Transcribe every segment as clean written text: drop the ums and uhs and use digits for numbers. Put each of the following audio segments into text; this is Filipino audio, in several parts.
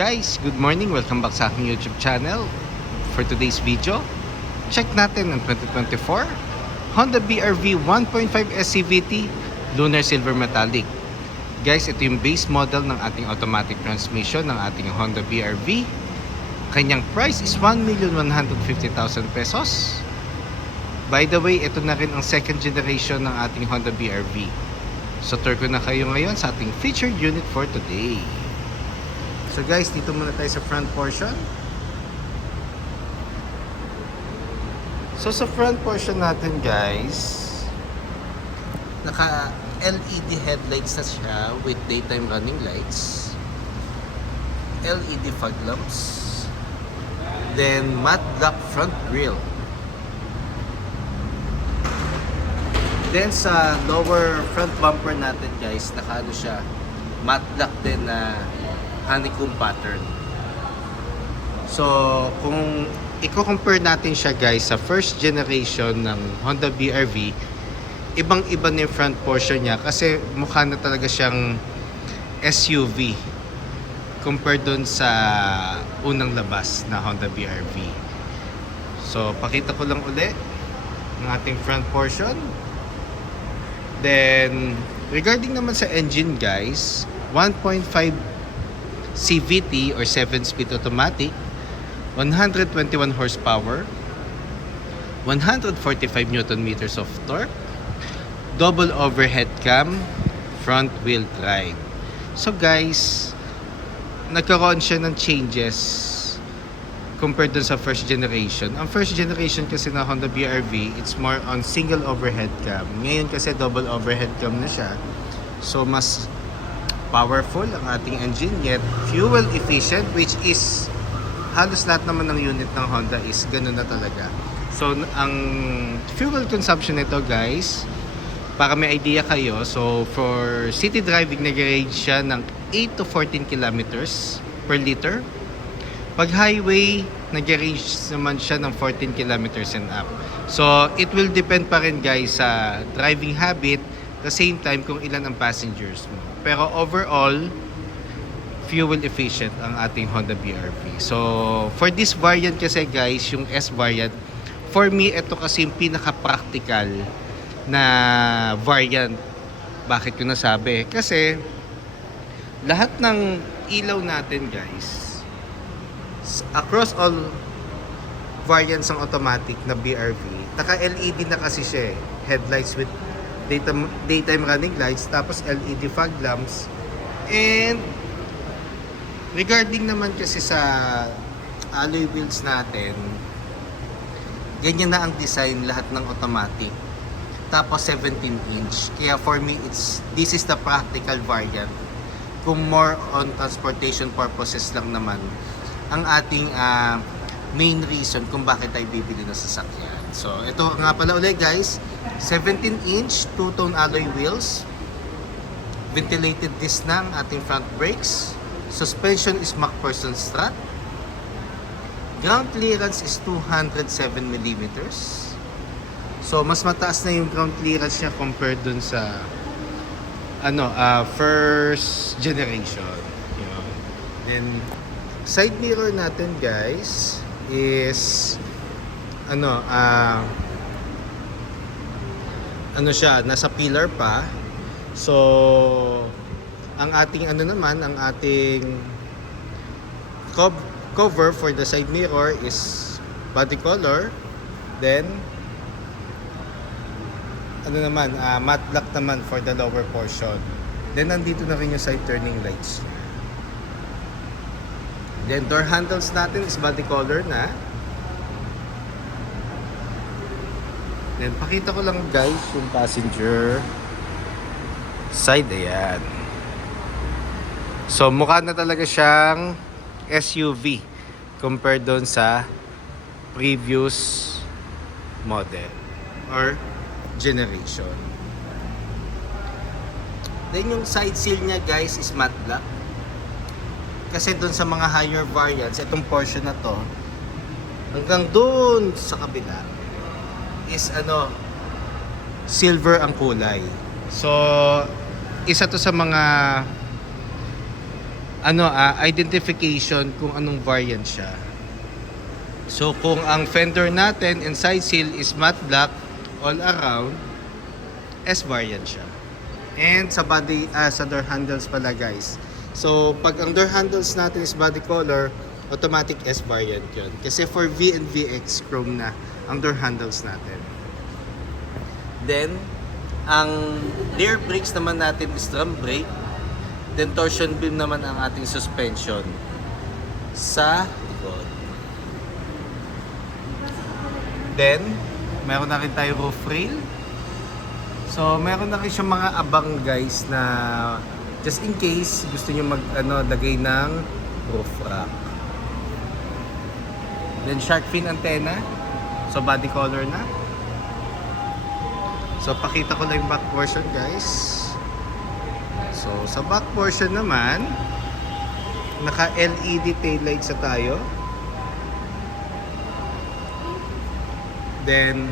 Guys, good morning. Welcome back sa aking YouTube channel. For today's video, check natin ang 2024 Honda BR-V 1.5 SCVT Lunar Silver Metallic. Guys, ito yung base model ng ating automatic transmission ng ating Honda BR-V. Kanyang price is 1,150,000 pesos. By the way, ito na rin ang second generation ng ating Honda BR-V. So, tour ko na kayo ngayon sa ating featured unit for today. So guys, dito muna tayo sa front portion. So sa front portion natin guys, naka LED headlights na siya with daytime running lights, LED fog lamps, then matte black front grille. Then sa lower front bumper natin guys, naka ano siya, matte black din na honeycomb pattern. So, kung i-compare natin siya guys sa first generation ng Honda BR-V, ibang-iba na yung front portion niya kasi mukha na talaga siyang SUV compared dun sa unang labas na Honda BR-V. So, pakita ko lang uli ang ating front portion. Then, regarding naman sa engine guys, 1.5 CVT or 7-speed automatic, 121 horsepower, 145 Newton meters of torque, double overhead cam, front wheel drive. So guys, nagkaroon siya ng changes compared dun sa first generation. Ang first generation kasi na Honda BR-V, it's more on single overhead cam. Ngayon kasi double overhead cam na siya. So mas powerful ang ating engine, yet fuel efficient, which is halos lahat naman ng unit ng Honda is ganun na talaga. So ang fuel consumption nito guys, para may idea kayo, so for city driving nag-range siya ng 8 to 14 kilometers per liter. Pag highway, nag-range naman siya ng 14 kilometers and up. So it will depend pa rin guys sa driving habit, the same time kung ilan ang passengers mo. Pero overall, fuel efficient ang ating Honda BR-V. So, for this variant kasi guys, yung S variant, for me, ito kasi yung pinaka-practical na variant. Bakit ko nasabi? Kasi, lahat ng ilaw natin guys, across all variants ng automatic na BR-V, naka-LED na kasi siya eh. Headlights with daytime running lights, tapos LED fog lamps. And regarding naman kasi sa alloy wheels natin, ganyan na ang design lahat ng automatic, tapos 17-inch. Kaya for me, this is the practical variant. Kung more on transportation purposes lang naman ang ating main reason kung bakit tayo bibili ng sasakyan. So ito nga pala ulit guys, 17-inch two-tone alloy wheels, ventilated disc na ang ating front brakes, suspension is MacPherson strut, ground clearance is 207 millimeters. So mas mataas na yung ground clearance niya compared dun sa first generation. Yun. Then side mirror natin guys is siya, nasa pillar pa. So ang ating ang ating cover for the side mirror is body color. Then matte black naman for the lower portion. Then nandito na rin yung side turning lights. Then door handles natin is body color na. Then pakita ko lang guys yung passenger side, ayan. So mukha na talaga siyang SUV compared doon sa previous model or generation. Then yung side seal niya guys is matte black. Kasi doon sa mga higher variants, itong portion na to hanggang doon sa kabila is silver ang kulay. So isa to sa mga identification kung anong variant siya. So kung ang fender natin and side seal is matte black all around, S variant siya. And sa body, sa door handles pala guys. So pag ang door handles natin is body color, automatic S variant yun. Kasi for V and VX chrome na ang door handles natin. Then ang rear brakes naman natin is drum brake. Then torsion beam naman ang ating suspension sa likod. Then meron na rin tayo roof rail. So meron na rin siyang mga abang guys na just in case gusto niyo lagay ng roof rack. Then shark fin antenna. So body color na. So pakita ko lang yung back portion guys. So sa back portion naman, naka LED tail lights na tayo. Then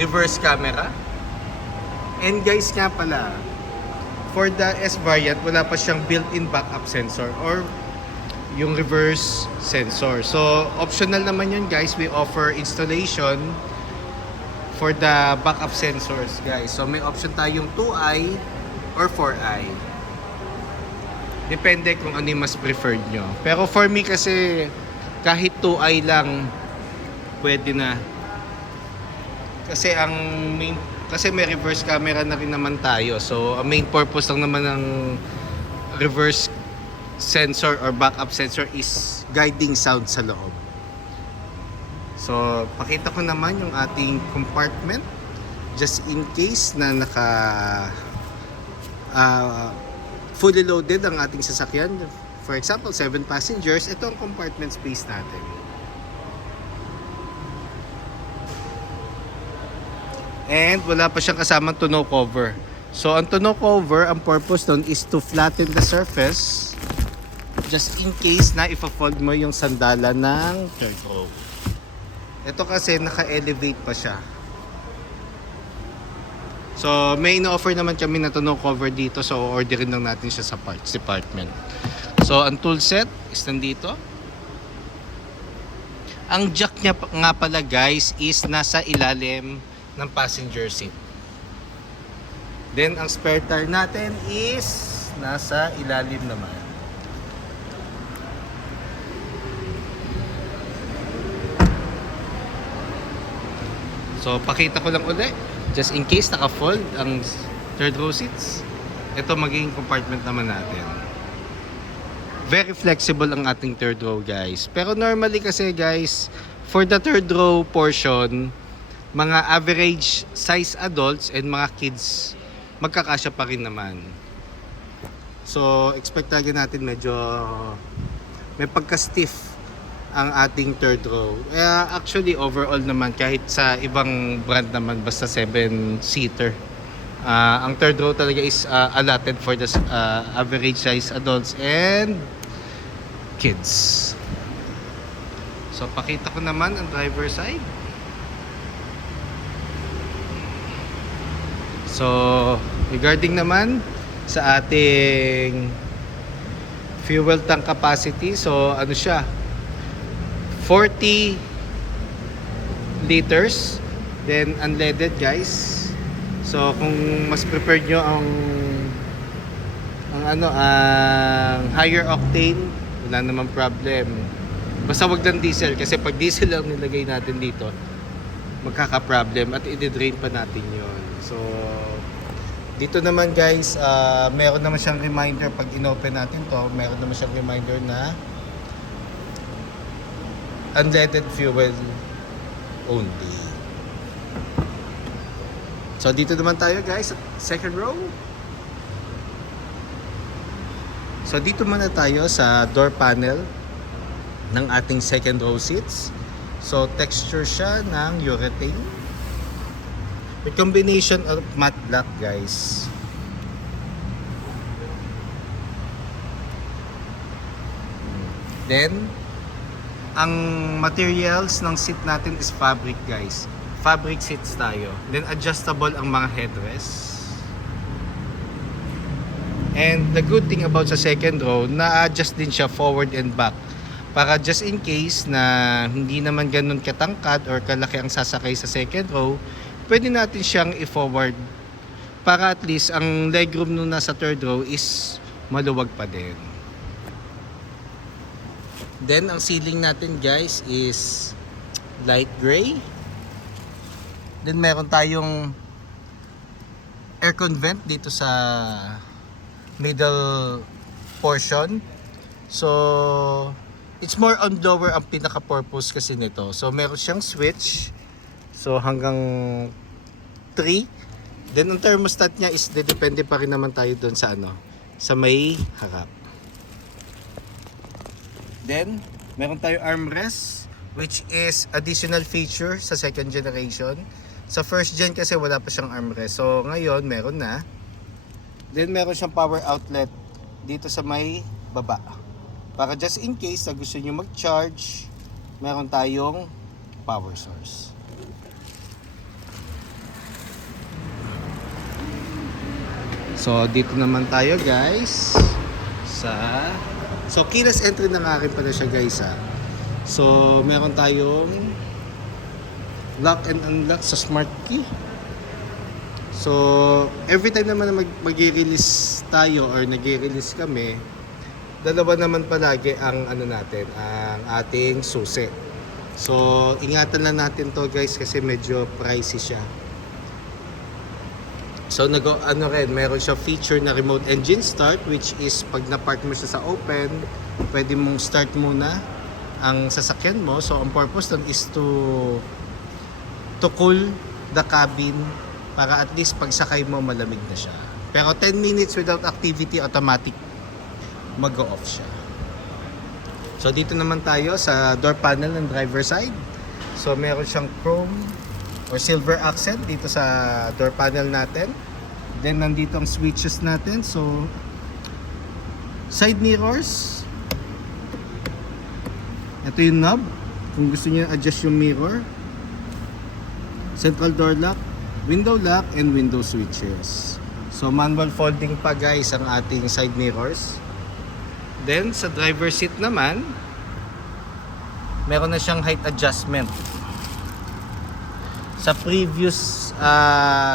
reverse camera. And guys nga pala, for the S variant, wala pa siyang built-in backup sensor or yung reverse sensor. So optional naman yun guys. We offer installation for the backup sensors guys. So may option tayong 2i or 4i. Depende kung ano yung mas preferred nyo. Pero for me kasi kahit 2i lang pwede na. Kasi kasi may reverse camera na rin naman tayo. So ang main purpose lang naman ng reverse sensor or backup sensor is guiding sound sa loob. So pakita ko naman yung ating compartment just in case na fully loaded ang ating sasakyan. For example, 7 passengers, ito ang compartment space natin. And wala pa siyang kasamang tonneau cover. So ang tonneau cover, ang purpose nun is to flatten the surface just in case na ipa-fold mo yung sandala ng third row. Ito kasi naka-elevate pa siya. So may ino-offer naman kami na tonneau cover dito, so orderin lang natin siya sa parts department. So ang tool set is nandito. Ang jack niya nga pala guys is nasa ilalim ng passenger seat. Then ang spare tire natin is nasa ilalim naman. So pakita ko lang ulit, just in case naka-fold ang third row seats, ito magiging compartment naman natin. Very flexible ang ating third row guys. Pero normally kasi guys, for the third row portion, mga average size adults and mga kids magkakasya pa rin naman. So expect talaga natin medyo may pagka-stiff ang ating third row. Actually overall naman kahit sa ibang brand naman basta 7-seater, ang third row talaga is allotted for the average size adults and kids. So pakita ko naman ang driver side. So, regarding naman sa ating fuel tank capacity, so ano siya? 40 liters, then unleaded guys. So, kung mas preferred nyo ang higher octane, wala namang problem. Basta wag lang diesel kasi pag diesel lang nilagay natin dito, magkaka-problem at i-drain pa natin yon. So dito naman guys, meron naman siyang reminder pag inopen natin to, meron naman siyang reminder na unleaded fuel only. So dito naman tayo guys, second row. So dito muna tayo sa door panel ng ating second row seats. So texture siya ng urethane with combination of matte black guys. Then ang materials ng seat natin is fabric guys. Fabric seats tayo. Then adjustable ang mga headrests. And the good thing about sa second row, na-adjust din siya forward and back. Para just in case na hindi naman ganun katangkad or kalaki ang sasakay sa second row, pwede natin siyang i-forward para at least ang legroom nung nasa third row is maluwag pa din. Then ang ceiling natin guys is light gray. Then meron tayong aircon vent dito sa middle portion. So it's more on blower ang pinaka-purpose kasi nito. So meron siyang switch. So hanggang 3. Then ang thermostat niya is depende pa rin naman tayo doon sa sa may harap. Then meron tayo armrest, which is additional feature sa second generation. Sa first gen kasi wala pa siyang armrest. So ngayon meron na. Then meron siyang power outlet dito sa may baba. Para just in case na gusto niyo mag-charge, meron tayong power source. So dito naman tayo guys so keyless entry na nga rin pala siya guys ha. So meron tayong lock and unlock sa smart key. So every time naman na mag-release tayo or nag-release kami, dalawa naman palagi ang natin, ang ating susi. So ingatan lang natin to guys kasi medyo pricey siya. So meron siya feature na remote engine start, which is pag na-park mo siya sa open, pwede mong start muna ang sasakyan mo. So ang purpose nun is to cool the cabin para at least pag sakay mo malamig na siya. Pero 10 minutes without activity, automatic mag-off siya. So dito naman tayo sa door panel ng driver side. So meron siyang chrome or silver accent dito sa door panel natin. Then nandito ang switches natin. So side mirrors. Ito yung knob kung gusto niyo adjust yung mirror. Central door lock, window lock, and window switches. So manual folding pa guys ang ating side mirrors. Then sa driver seat naman, meron na siyang height adjustment. Sa previous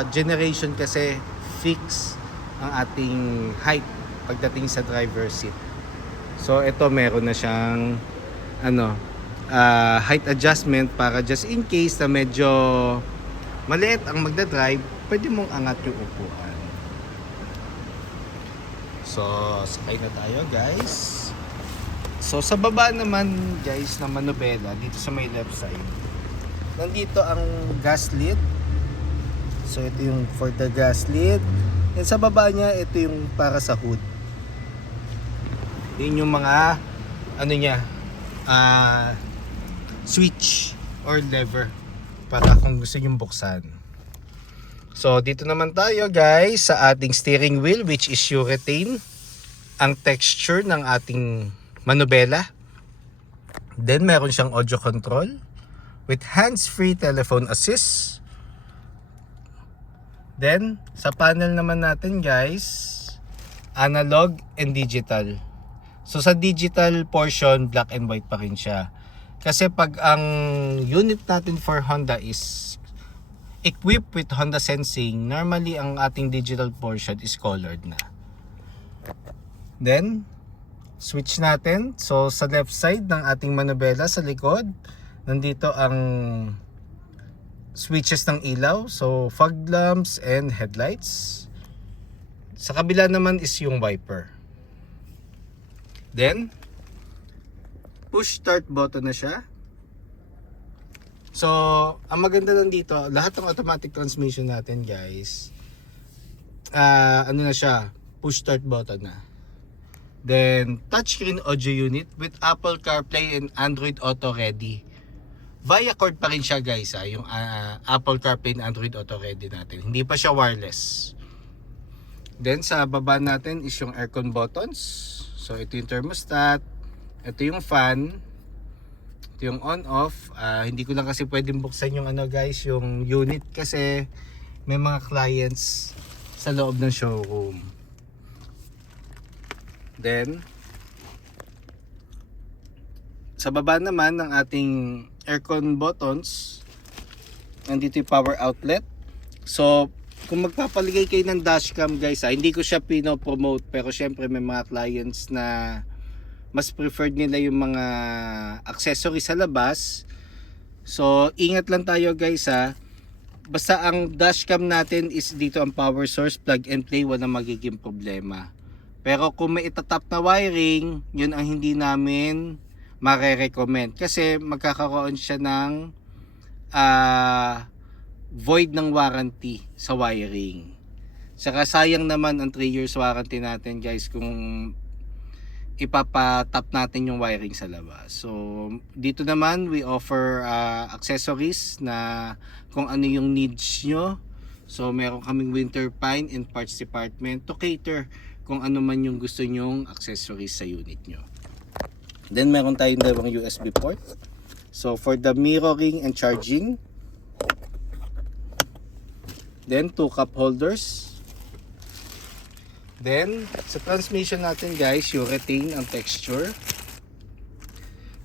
generation kasi fix ang ating height pagdating sa driver seat. So ito meron na siyang height adjustment para just in case na medyo maliit ang magdadrive, pwede mong angat yung upuan. So sakay na tayo guys. So sa baba naman guys na manubela, dito sa may left side, nandito ang gas lid. So ito yung for the gas lid. And sa baba niya, ito yung para sa hood. Yun yung mga switch or lever para kung gusto nyo buksan. So dito naman tayo guys sa ating steering wheel, which is urethane ang texture ng ating manubela. Then meron siyang audio control with hands-free telephone assist. Then sa panel naman natin guys, analog and digital. So sa digital portion, black and white pa rin siya. Kasi pag ang unit natin for Honda is equipped with Honda Sensing, normally ang ating digital portion is colored na. Then switch natin. So sa left side ng ating manubela sa likod, nandito ang switches ng ilaw. So fog lamps and headlights. Sa kabila naman is yung wiper. Then push start button na siya. So ang maganda lang dito, lahat ng automatic transmission natin guys, na siya, push start button na. Then touchscreen audio unit with Apple CarPlay and Android Auto ready. Via cord pa rin siya guys, yung Apple CarPlay and Android Auto ready natin. Hindi pa siya wireless. Then sa baba natin is yung aircon buttons. So ito yung thermostat, ito yung fan, ito yung on off. Hindi ko lang kasi pwedeng buksan yung guys, yung unit kasi may mga clients sa loob ng showroom. Then, sa baba naman ng ating aircon buttons, nandito yung power outlet. So, kung magpapaligay kayo ng dashcam guys, hindi ko siya pino-promote, pero syempre may mga clients na mas preferred nila yung mga accessories sa labas. So, ingat lang tayo guys basta ang dashcam natin is dito ang power source, plug and play, walang magiging problema. Pero kung may itatap na wiring, yun ang hindi namin mare-recommend kasi magkakaroon siya ng void ng warranty sa wiring. Saka sayang naman ang 3 years warranty natin guys kung ipapatap natin yung wiring sa labas. So dito naman we offer accessories na kung ano yung needs nyo. So meron kaming winter pine and parts department to cater kung ano man yung gusto nyong accessories sa unit nyo. Then meron tayong dalawang USB port. So for the mirroring and charging. Then 2 cup holders. Then sa transmission natin guys, urethane ang texture.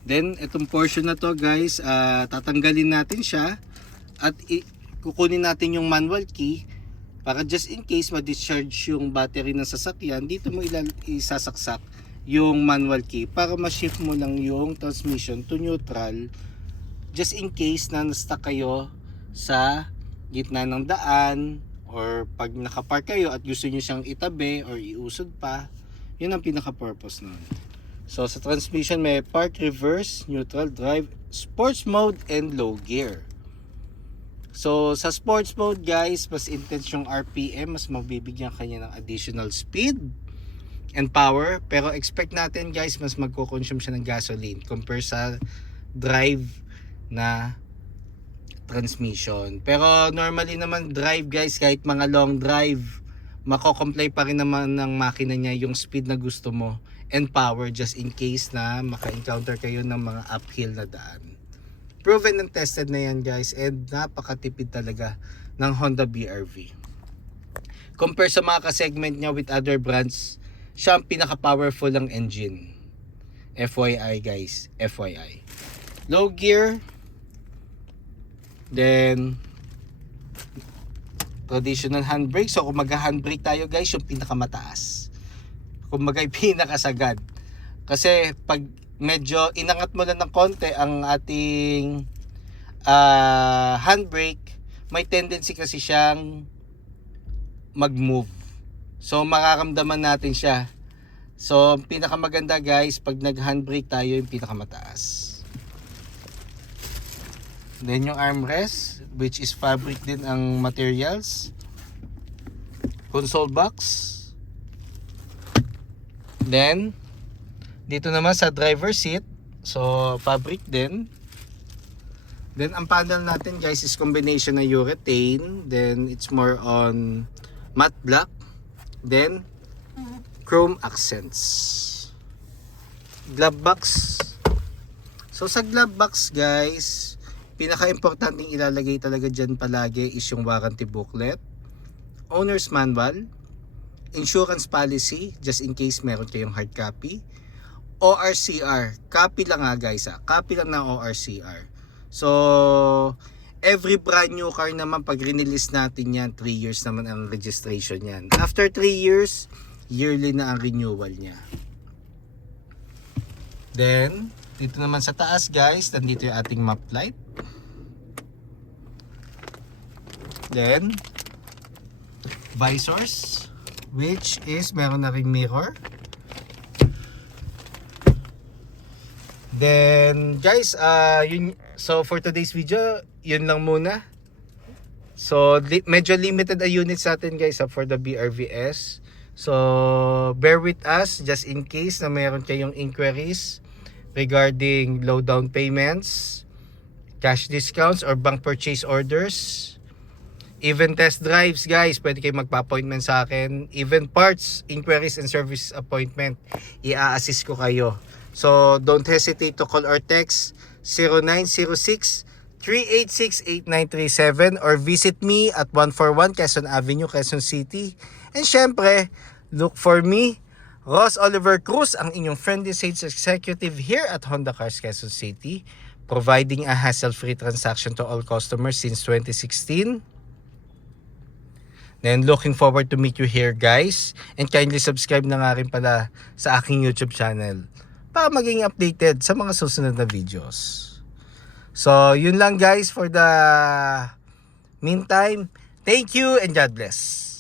Then itong portion na to guys, tatanggalin natin siya at kukunin natin yung manual key para just in case ma-discharge yung battery ng sasakyan, dito mo isasaksak yung manual key para ma-shift mo lang yung transmission to neutral just in case na na-stuck kayo sa gitna ng daan or pag nakapark kayo at gusto nyo siyang itabi or iusod pa, yun ang pinaka-purpose nun. So sa transmission may park, reverse, neutral, drive, sports mode, and low gear. So sa sports mode guys, mas intense yung RPM, mas mabibigyan kanya ng additional speed and power, pero expect natin guys mas magko-consume siya ng gasoline compare sa drive na transmission. Pero normally naman drive guys, kahit mga long drive, mako-comply pa rin naman ng makina niya yung speed na gusto mo and power just in case na maka-encounter kayo ng mga uphill na daan. Proven and tested na yan guys, and napakatipid talaga ng Honda BR-V. Compare sa mga ka-segment niya with other brands, siya ang pinaka-powerful ng engine. FYI guys, FYI. Low gear. Then traditional handbrake. So kung mag-handbrake tayo guys, yung pinakamataas. Kung pinakasagad. Kasi pag medyo inangat mo lang ng konti ang ating handbrake, may tendency kasi siyang mag-move. So makakamdaman natin siya. So pinakamaganda guys, pag nag-handbrake tayo, yung pinakamataas. Then yung armrest, which is fabric din ang materials. Console box. Then dito naman sa driver seat, so fabric din. Then ang panel natin guys is combination na urethane, then it's more on matte black, then chrome accents. Glove box. So sa glove box guys, pinaka-importanting ilalagay talaga dyan palagi is yung warranty booklet, owner's manual, insurance policy just in case meron kayong hard copy, ORCR, copy lang guys copy lang ng ORCR. So every brand new car naman pag release natin yan, 3 years naman ang registration yan. After 3 years, yearly na ang renewal niya. Then dito naman sa taas guys, nandito yung ating map light. Then visors, which is meron na ring mirror. Then guys, so for today's video, yun lang muna. So medyo limited a units natin guys for the BR-V-S. So bear with us just in case na meron kayong inquiries regarding low down payments, cash discounts, or bank purchase orders. Even test drives guys, pwede kayo magpa-appointment sa akin. Even parts, inquiries, and service appointment, i-a-assist ko kayo. So don't hesitate to call or text 0906-386-8937 or visit me at 141 Quezon Avenue, Quezon City. And syempre, look for me Ross Oliver Cruz, ang inyong friendly sales executive here at Honda Cars Quezon City, providing a hassle-free transaction to all customers since 2016. Then looking forward to meet you here guys, and kindly subscribe na nga rin pala sa aking YouTube channel para maging updated sa mga susunod na videos. So yun lang guys for the meantime. Thank you and God bless.